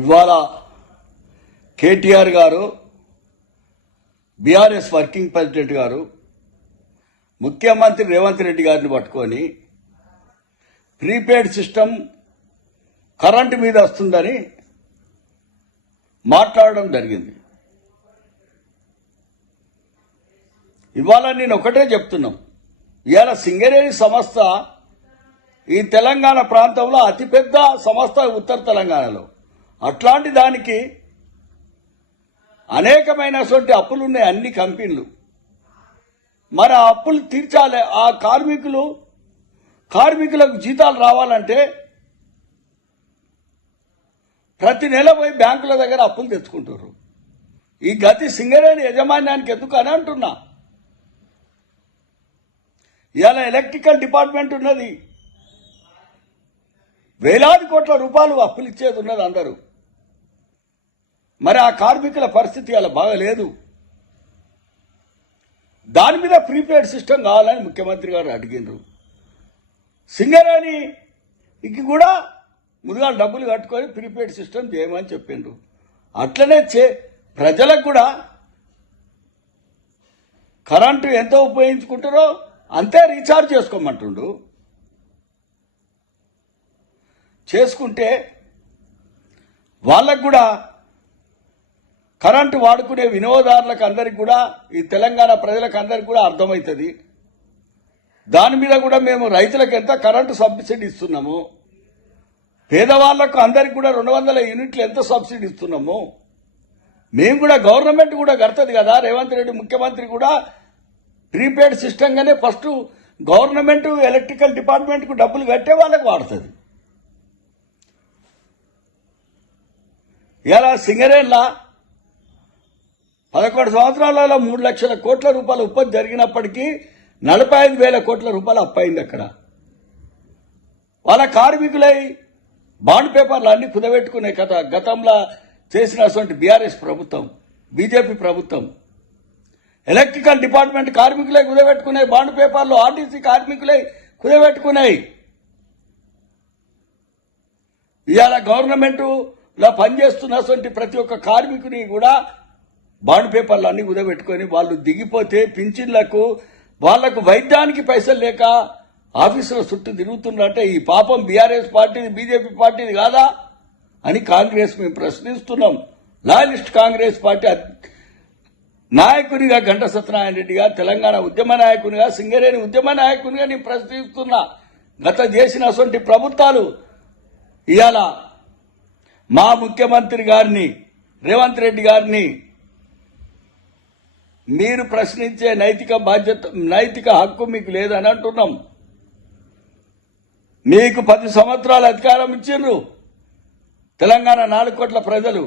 ఇవాళ కేటీఆర్ గారు, BRS working president గారు, ముఖ్యమంత్రి రేవంత్ రెడ్డి గారిని పట్టుకొని ప్రీపెయిడ్ సిస్టమ్ కరెంటు మీద వస్తుందని మాట్లాడడం జరిగింది. ఇవాళ నేను ఒకటే చెప్తున్నాం, ఇవాళ సింగరేణి సంస్థ ఈ తెలంగాణ ప్రాంతంలో అతిపెద్ద సంస్థ ఉత్తర తెలంగాణలో. అట్లాంటి దానికి అనేకమైనటువంటి అప్పులున్నాయి అన్ని కంపెనీలు. మరి ఆ అప్పులు తీర్చాలి. ఆ కార్మికులకు జీతాలు రావాలంటే ప్రతి నెల పోయి బ్యాంకుల దగ్గర అప్పులు తెచ్చుకుంటారు. ఈ గతి సింగరేణి యాజమాన్యానికి ఎందుకు అని అంటున్నా. ఇవాళ ఎలక్ట్రికల్ డిపార్ట్మెంట్ ఉన్నది, వేలాది కోట్ల రూపాయలు అప్పులు ఇచ్చేది ఉన్నది అందరూ. మరి ఆ కార్మికుల పరిస్థితి అలా బాగలేదు. దాని మీద ప్రీపెయిడ్ సిస్టమ్ కావాలని ముఖ్యమంత్రి గారు అడిగినారు. సింగరేణికి కూడా ముందుగా డబ్బులు కట్టుకొని ప్రీపెయిడ్ సిస్టమ్ చేయమని చెప్పిండ్రు. అట్లనే ప్రజలకు కూడా కరెంటు ఎంత ఉపయోగించుకుంటారో అంతే రీఛార్జ్ చేసుకోమంటుండు. చేసుకుంటే వాళ్ళకు కూడా కరెంటు వాడుకునే వినియోగదారులకు అందరికి కూడా, ఈ తెలంగాణ ప్రజలకు అందరికి కూడా అర్థమవుతుంది. దాని మీద కూడా మేము రైతులకు ఎంత కరెంటు సబ్సిడీ ఇస్తున్నాము, పేదవాళ్లకు అందరికి కూడా 200 యూనిట్లు ఎంత సబ్సిడీ ఇస్తున్నాము. మేము కూడా గవర్నమెంట్ కూడా కడుతుంది కదా. రేవంత్ రెడ్డి ముఖ్యమంత్రి కూడా ప్రీపెయిడ్ సిస్టమ్ గానే ఫస్ట్ గవర్నమెంట్ ఎలక్ట్రికల్ డిపార్ట్మెంట్ కు డబ్బులు కట్టే వాళ్ళకి వాడుతుంది. ఇలా సింగరేణిలా 11 సంవత్సరాలలో 3 లక్షల కోట్ల రూపాయల ఉత్పత్తి జరిగినప్పటికీ 45,000 కోట్ల రూపాయలు అప్పయింది. అక్కడ వాళ్ళ కార్మికులై బాండ్ పేపర్లు అన్ని కుదబెట్టుకునే కథ గతంలో చేసినటువంటి బీఆర్ఎస్ ప్రభుత్వం, బీజేపీ ప్రభుత్వం. ఎలక్ట్రికల్ డిపార్ట్మెంట్ కార్మికులై కుదబెట్టుకునే బాండ్ పేపర్లు, ఆర్టీసీ కార్మికులై కుదబెట్టుకున్నాయి. ఇవాళ గవర్నమెంట్ లో పనిచేస్తున్నటువంటి ప్రతి ఒక్క కార్మికుని కూడా బాండ్ పేపర్లు అన్ని కుదబెట్టుకొని వాళ్ళు దిగిపోతే పింఛన్లకు, వాళ్లకు వైద్యానికి పైసలు లేక ఆఫీసుల చుట్టూ తిరుగుతున్నారంటే ఈ పాపం బీఆర్ఎస్ పార్టీది, బీజేపీ పార్టీది కాదా అని కాంగ్రెస్ మేము ప్రశ్నిస్తున్నాం. లాయలిస్ట్ కాంగ్రెస్ పార్టీ నాయకునిగా గంటా సత్యనారాయణ రెడ్డిగా, తెలంగాణ ఉద్యమ నాయకునిగా, సింగరేణి ఉద్యమ నాయకునిగా నేను ప్రశ్నిస్తున్నా. గత చేసినటువంటి ప్రభుత్వాలు ఇవాళ మా ముఖ్యమంత్రి గారిని, రేవంత్ రెడ్డి గారిని మీరు ప్రశ్నించే నైతిక హక్కు మీకు లేదని అంటున్నాం. మీకు 10 సంవత్సరాల అధికారం ఇచ్చిండ్రు తెలంగాణ 4 కోట్ల ప్రజలు.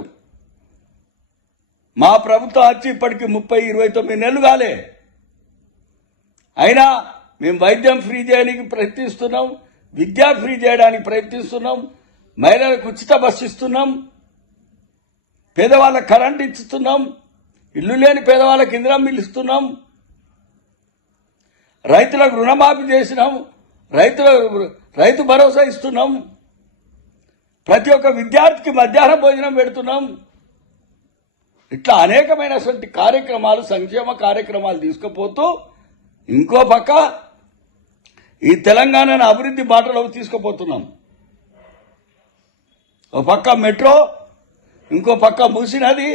మా ప్రభుత్వం వచ్చి ఇప్పటికి 29 నెలలు కాలే. అయినా మేము వైద్యం ఫ్రీ చేయడానికి ప్రయత్నిస్తున్నాం, విద్య ఫ్రీ చేయడానికి ప్రయత్నిస్తున్నాం, మహిళలకు ఉచిత బస్సు ఇస్తున్నాం, పేదవాళ్ళకు కరెంట్ ఇస్తున్నాం, ఇల్లు లేని పేదవాళ్ళకి ఇందిరమ్మ ఇల్లు ఇస్తున్నాం, రైతులకు రుణమాఫీ చేసినాం, రైతు భరోసా ఇస్తున్నాం, ప్రతి ఒక్క విద్యార్థికి మధ్యాహ్న భోజనం పెడుతున్నాం. ఇట్లా అనేకమైనటువంటి కార్యక్రమాలు, సంక్షేమ కార్యక్రమాలు తీసుకుపోతూ ఇంకో పక్క ఈ తెలంగాణను అభివృద్ధి బాటలోకి తీసుకుపోతున్నాం. ఒక పక్క మెట్రో, ఇంకో పక్క మూసీ నది,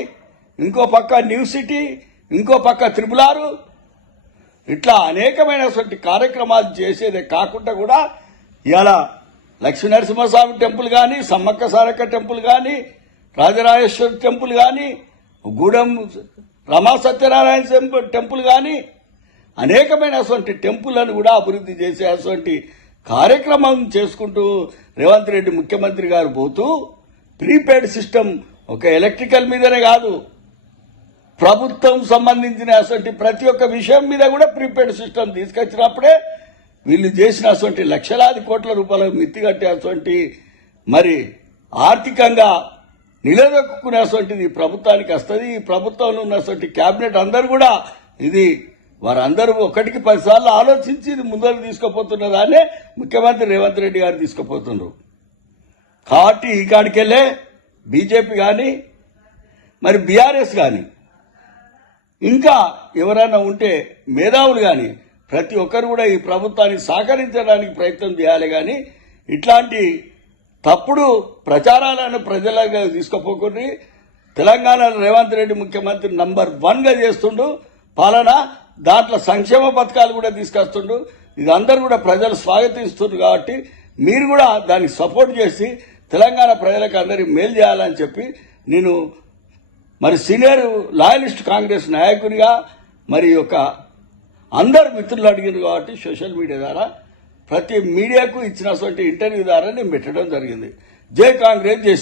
ఇంకో పక్క న్యూ సిటీ, ఇంకో పక్క త్రిపులారు, ఇట్లా అనేకమైనటువంటి కార్యక్రమాలు చేసేదే కాకుండా కూడా ఇవాళ లక్ష్మీ నరసింహస్వామి టెంపుల్ కానీ, సమ్మక్క సారక్క టెంపుల్ కానీ, రాజరాజేశ్వరి టెంపుల్ కానీ, గూడెం రమా సత్యనారాయణ టెంపుల్ కానీ అనేకమైనటువంటి టెంపుల్లను కూడా అభివృద్ధి చేసేటువంటి కార్యక్రమం చేసుకుంటూ రేవంత్ రెడ్డి ముఖ్యమంత్రి గారు పోతూ ప్రీపెయిడ్ సిస్టమ్ ఒక ఎలక్ట్రికల్ మీదనే కాదు, ప్రభుత్వం సంబంధించిన ప్రతి ఒక్క విషయం మీద కూడా ప్రీపెయిడ్ సిస్టమ్ తీసుకొచ్చినప్పుడే వీళ్ళు చేసినటువంటి లక్షలాది కోట్ల రూపాయల మిత్తి కట్టేటువంటి మరి ఆర్థికంగా నిలదొక్కునేటువంటిది ప్రభుత్వానికి వస్తుంది. ఈ ప్రభుత్వంలో ఉన్నటువంటి కేబినెట్ అందరూ కూడా ఇది వారందరూ 1కి 10 సార్లు ఆలోచించి ఇది ముందరకు తీసుకుపోతున్నదానే ముఖ్యమంత్రి రేవంత్ రెడ్డి గారు తీసుకుపోతున్నారు. కాబట్టి ఈ కాడికెళ్లే బీజేపీ కానీ మరి బీఆర్ఎస్ కానీ ఇంకా ఎవరైనా ఉంటే మేధావులు కానీ ప్రతి ఒక్కరు కూడా ఈ ప్రభుత్వాన్ని సహకరించడానికి ప్రయత్నం చేయాలి కానీ ఇట్లాంటి తప్పుడు ప్రచారాలను ప్రజలకు తీసుకుపోకుండా తెలంగాణలో రేవంత్ రెడ్డి ముఖ్యమంత్రి నంబర్ 1గా చేస్తుండు పాలన. దాంట్లో సంక్షేమ పథకాలు కూడా తీసుకొస్తుండు. ఇది అందరూ కూడా ప్రజలు స్వాగతిస్తున్నారు కాబట్టి మీరు కూడా దానికి సపోర్ట్ చేసి తెలంగాణ ప్రజలకు అందరికి మేలు చేయాలని చెప్పి నేను మరి సీనియర్ లాయలిస్ట్ కాంగ్రెస్ నాయకునిగా మరి యొక్క అందరు మిత్రులు అడిగారు కాబట్టి సోషల్ మీడియా ద్వారా ప్రతి మీడియాకు ఇచ్చినటువంటి ఇంటర్వ్యూ ద్వారా నేను పెట్టడం జరిగింది. జై కాంగ్రెస్, జై